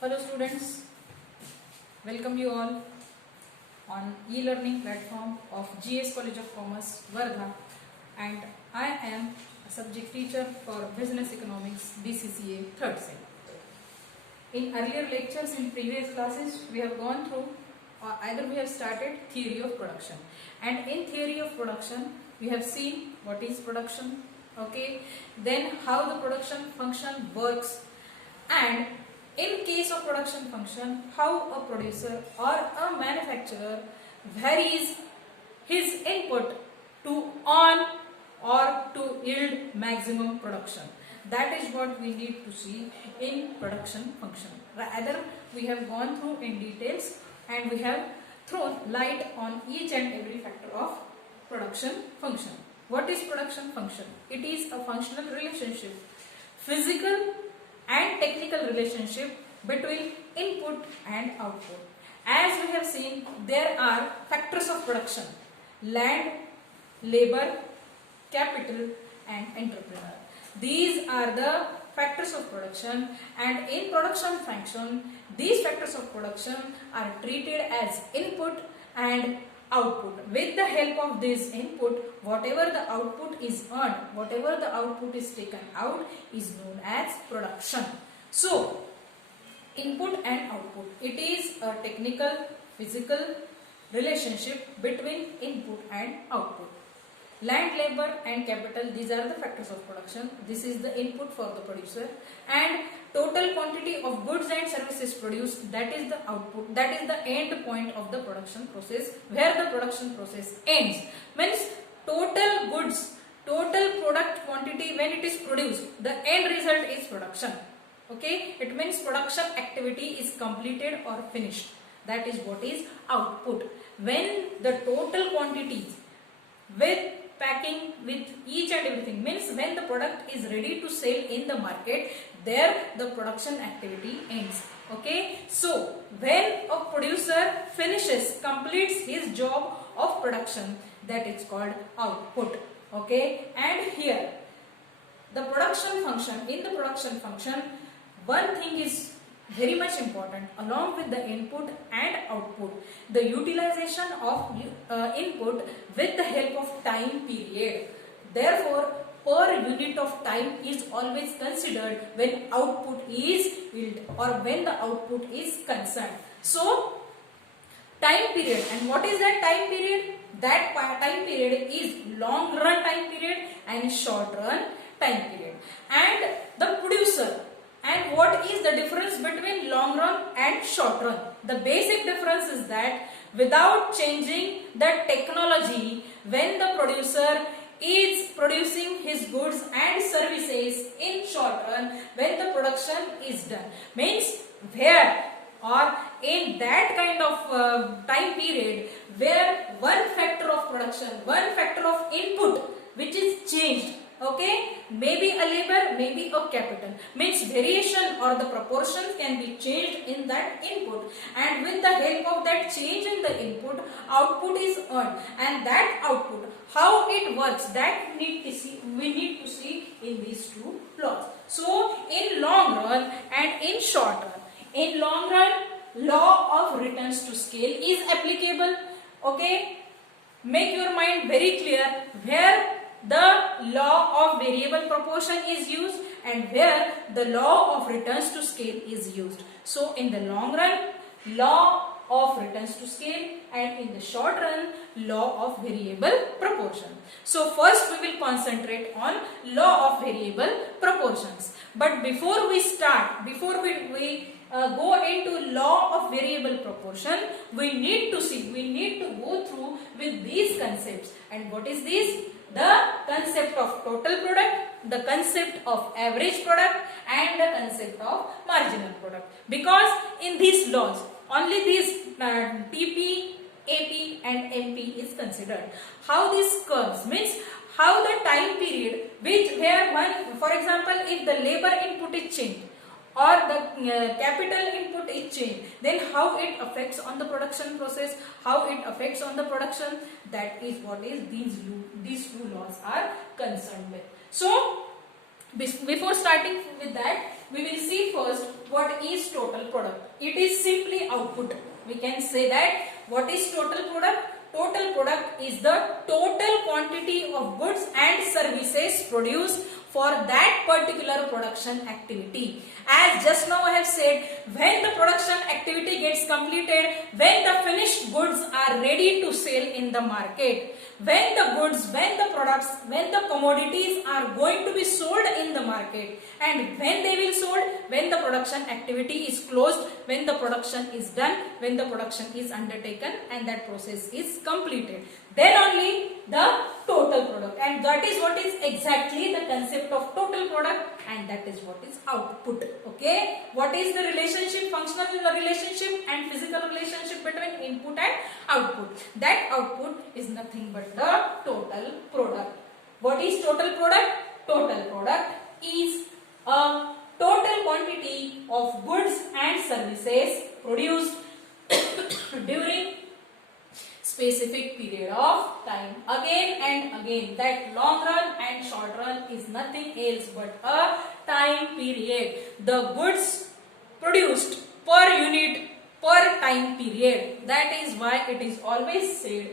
Hello students, welcome you all on e-learning platform of GS College of Commerce, Wardha, and I am a subject teacher for Business Economics BCCA 3rd Sem. In earlier lectures in previous classes we have gone through either we have started theory of production, and in theory of production we have seen what is production, okay, then how the production function works, and in case of production function, how a producer or a manufacturer varies his input to earn or to yield maximum production. That is what we need to see in production function. Rather, we have gone through in details and we have thrown light on each and every factor of production function. What is production function? It is a functional relationship, physical and technical relationship between input and output. As we have seen, there are factors of production: land, labor, capital and entrepreneur. These are the factors of production, and in production function these factors of production are treated as input and output. With the help of this input, whatever the output is earned, whatever the output is taken out is known as production. So input and output, it is a technical physical relationship between input and output. Land, labor and capital, these are the factors of production. This is the input for the producer, and total quantity of goods and services produced, that is the output, that is the end point of the production process, where the production process ends. Means total goods, total product quantity when it is produced, the end result is production. Okay, it means production activity is completed or finished. That is what is output. When the total quantities with packing, with each and everything, means when the product is ready to sell in the market, there the production activity ends. Okay, so when a producer finishes, completes his job of production, that is called output. Okay, and here the production function, in the production function one thing is very much important along with the input and output: the utilization of input with the help of time period. Therefore, per unit of time is always considered when output is yield or when the output is concerned. So, time period, and what is that time period? That time period is long run time period and short run time period. And the producer, and what is the difference between long run and short run? The basic difference is that without changing the technology, when the producer is producing his goods and services in short run, when the production is done, means where or in that kind of time period where one factor of production, one factor of input which is changed, okay, maybe a labor, maybe a capital, means variation or the proportions can be changed in that input, and with the help of that change in the input, output is earned, and that output, how it works, that we need to see in these two laws. So in long run and in short run, in long run law of returns to scale is applicable. Okay, make your mind very clear where the law of variable proportion is used and where the law of returns to scale is used. So in the long run, law of returns to scale, and in the short run, law of variable proportion. So first we will concentrate on law of variable proportions. But before we start, before we go into law of variable proportion, we need to go through with these concepts. And what is this? The concept of total product, the concept of average product, and the concept of marginal product. Because in these laws, only these TP, AP and MP is considered. How this comes means how the time period where one, for example, if the labor input is changed or the capital input is changed, then how it affects on the production process, how it affects on the production, that is what is these two laws are concerned with. So before starting with that, we will see first, what is total product? It is simply output. We can say that what is total product? Total product is the total quantity of goods and services produced for that particular production activity. As just now I have said, when the production activity gets completed, when the finished goods are ready to sell in the market, when the goods, when the products, when the commodities are going to be sold in the market, and when they will sold, when the production activity is closed, when the production is done, when the production is undertaken and that process is completed, then only the total product. And that is what is exactly the concept of total product, and that is what is output. Okay, what is the relationship, functional relationship and physical relationship between input and output? That output is nothing but the total product. What is total product? Total product is a total quantity of goods and services produced during specific period of time. Again and again, that long run and short run is nothing else but a time period. The goods produced per unit per time period. That is why it is always said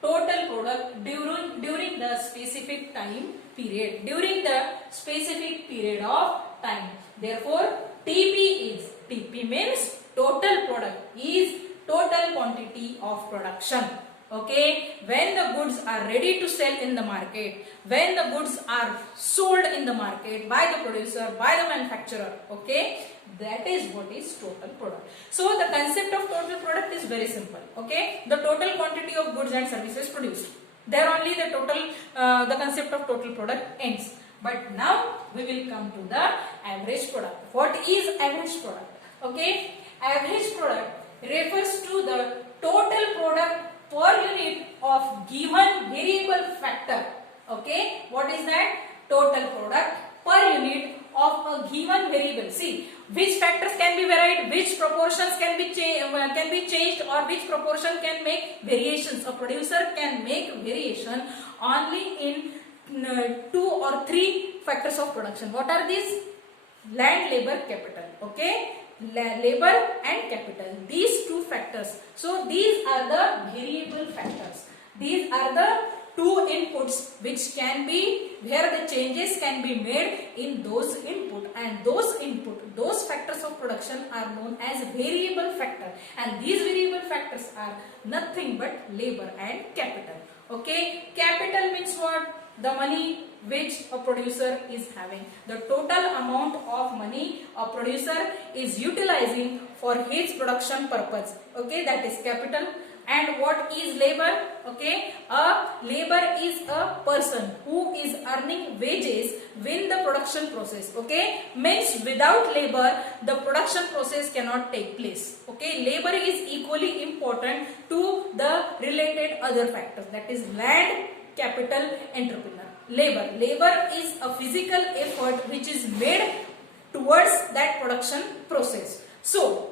total product during the specific time period, during the specific period of time. Therefore, TP means total product is total quantity of production. Okay, when the goods are ready to sell in the market, when the goods are sold in the market by the producer, by the manufacturer, okay, that is what is total product. So the concept of total product is very simple. Okay, the total quantity of goods and services produced, there only the total the concept of total product ends. But now we will come to the average product. What is average product? Okay, average product refers to the total product per unit of given variable factor. Okay, what is that? Total product per unit of a given variable. See, which factors can be varied, which proportions can be changed, or which proportion can make variations. A producer can make variation only in 2 or 3 factors of production. What are these? Land, labor, capital. Okay, labor and capital, these 2 factors. So these are the variable factors. These are the 2 inputs which can be, where the changes can be made in those input, and those factors of production are known as variable factor, and these variable factors are nothing but labor and capital. Okay, capital means what? The money which a producer is having, the total amount of money a producer is utilizing for his production purpose. Okay, that is capital. And what is labor? Okay, a labor is a person who is earning wages within the production process. Okay, means without labor the production process cannot take place. Okay, labor is equally important to the related other factors, that is land, capital, entrepreneur. Labor is a physical effort which is made towards that production process. So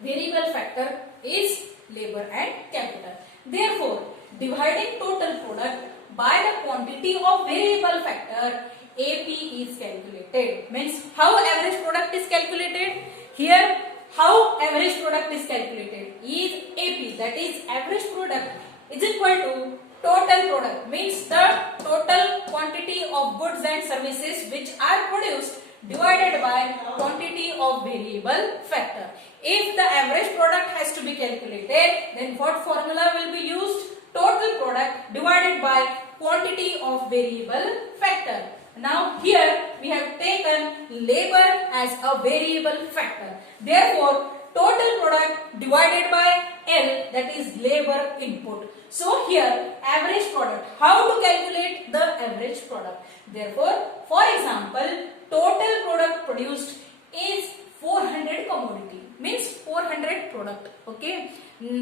variable factor is labor and capital. Therefore, dividing total product by the quantity of variable factor, AP is calculated. Means how average product is calculated? Here how average product is calculated is AP, that is average product is equal to total product, means the total quantity of goods and services which are produced divided by quantity of variable factor. If the average product has to be calculated, then what formula will be used? Total product divided by quantity of variable factor. Now here we have taken labor as a variable factor. Therefore, total product divided by L, that is labor input. So here average product, how to calculate the average product? Therefore, for example, total product produced is 400 commodity, means 400 product. Okay,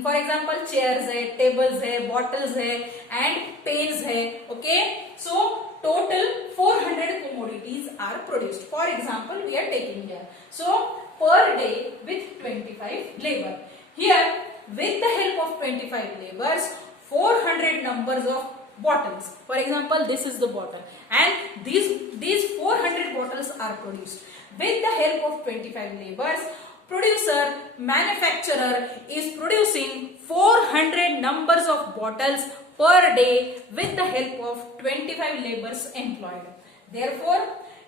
for example chairs hai, tables hai, bottles hai and pens hai. Okay, so total 400 commodities are produced. For example, we are taking here. So per day with 25 labor. Here with the help of 25 labors, 400 numbers of bottles. For example, this is the bottle, and these 400 bottles are produced. with the help of 25 laborers, producer, manufacturer is producing 400 numbers of bottles per day with the help of 25 laborers employed. Therefore,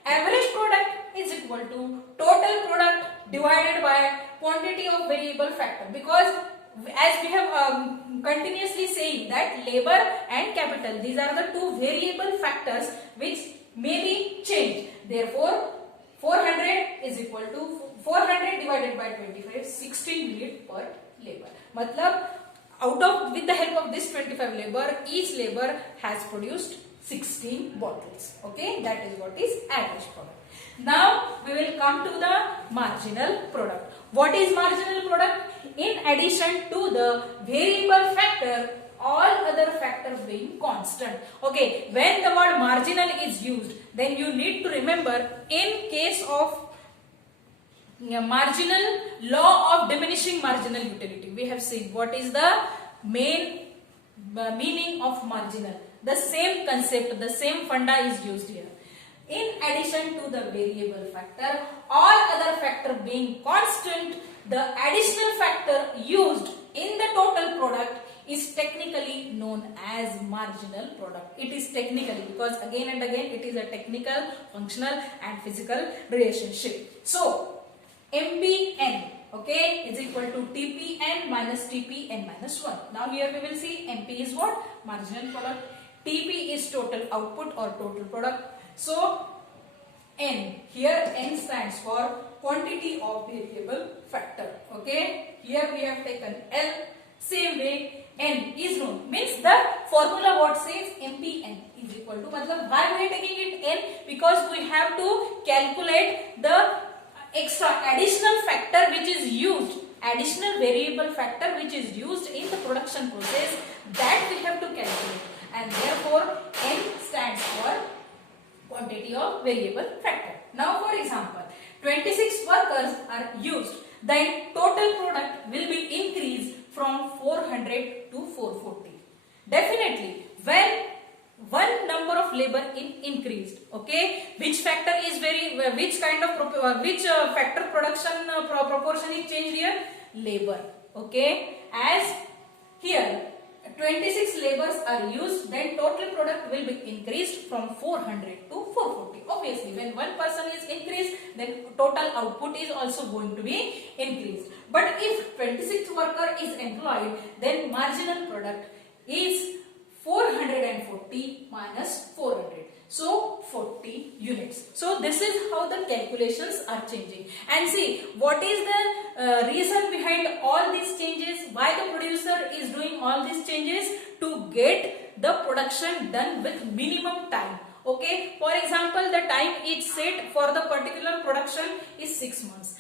average product is equal to total product divided by quantity of variable factor, because as we have continuously saying that labor and capital, these are the two variable factors which may be changed. Therefore, 400 is equal to 400 divided by 25, 16 unit per labor. Matlab, with the help of this 25 labor, each labor has produced 16 bottles. Okay, that is what is average product. Now we will come to the marginal product. What is marginal product? In addition to the variable factor, all other factors being constant. Okay, when the word marginal is used, then you need to remember, in case of marginal, law of diminishing marginal utility, we have seen what is the main meaning of marginal. The same concept, the same funda is used here. In addition to the variable factor, all other factor being constant, the additional factor used in the total product is technically known as marginal product. It is technically, because again and again it is a technical, functional and physical relationship. So, MPN, okay, is equal to TPN minus TPN minus 1. Now here we will see MP is what? Marginal product. TP is total output or total product. So, N, here N stands for quantity of variable factor. Okay, here we have taken L. Same way, N is known, means the formula what says MPN is equal to, matlab why we are taking it N? Because we have to calculate the extra additional factor which is used, additional variable factor which is used in the production process, that we have to calculate, and therefore N stands for quantity of variable factor. Now for example, 26 workers are used, then total product will be increased from 400 to 440. Definitely, when one number of labor increased, okay, which factor is which kind of factor production proportion is changed here? Labor. Okay, as here 26 labors are used, then total product will be increased from 400 to 440. Obviously, when one person is increased, then total output is also going to be increased. But if 26th worker is employed, then marginal product is 440 minus 400. So 40 units. So this is how the calculations are changing. And see, what is the reason behind all these changes? Why the producer is doing all these changes? To get the production done with minimum time. Okay, for example, the time is set for the particular production is 6 months.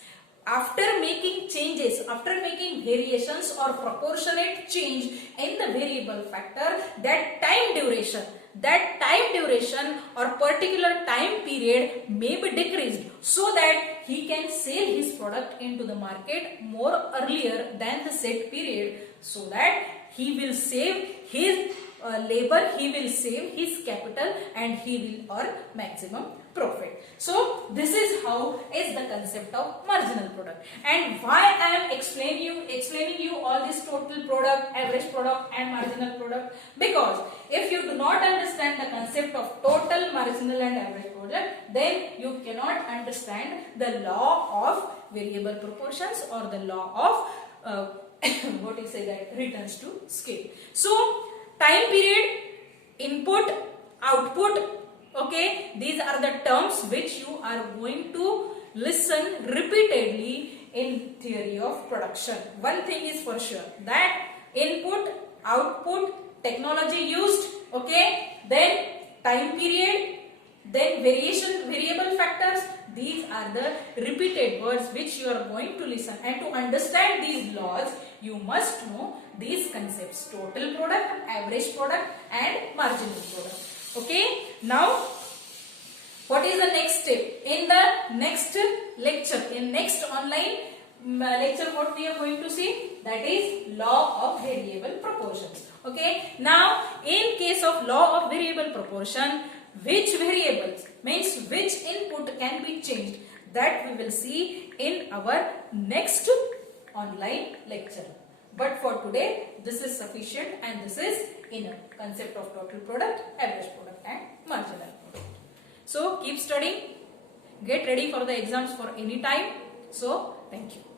After making changes, after making variations or proportionate change in the variable factor, that time duration or particular time period may be decreased, so that he can sell his product into the market more earlier than the set period, so that he will save his labor, he will save his capital, and he will earn maximum profit. So this is how is the concept of marginal product. And why I am explaining you all this total product, average product and marginal product? Because if you do not understand the concept of total, marginal and average product, then you cannot understand the law of variable proportions or the law of what you say, that returns to scale. So time period, input, output, okay, these are the terms which you are going to listen repeatedly in theory of production. One thing is for sure, that input, output, technology used, okay, then time period, then variable factors, these are the repeated words which you are going to listen. And to understand these laws, you must know these concepts: total product, average product and marginal product. Okay, now what is the next step? In the next lecture, in next online lecture, what we are going to see? That is law of variable proportions. Okay, now in case of law of variable proportion, which variables, means which input can be changed? That we will see in our next online lecture. But for today, this is sufficient and this is enough. Concept of total product, average product and marginal product. So keep studying. Get ready for the exams for any time. So thank you.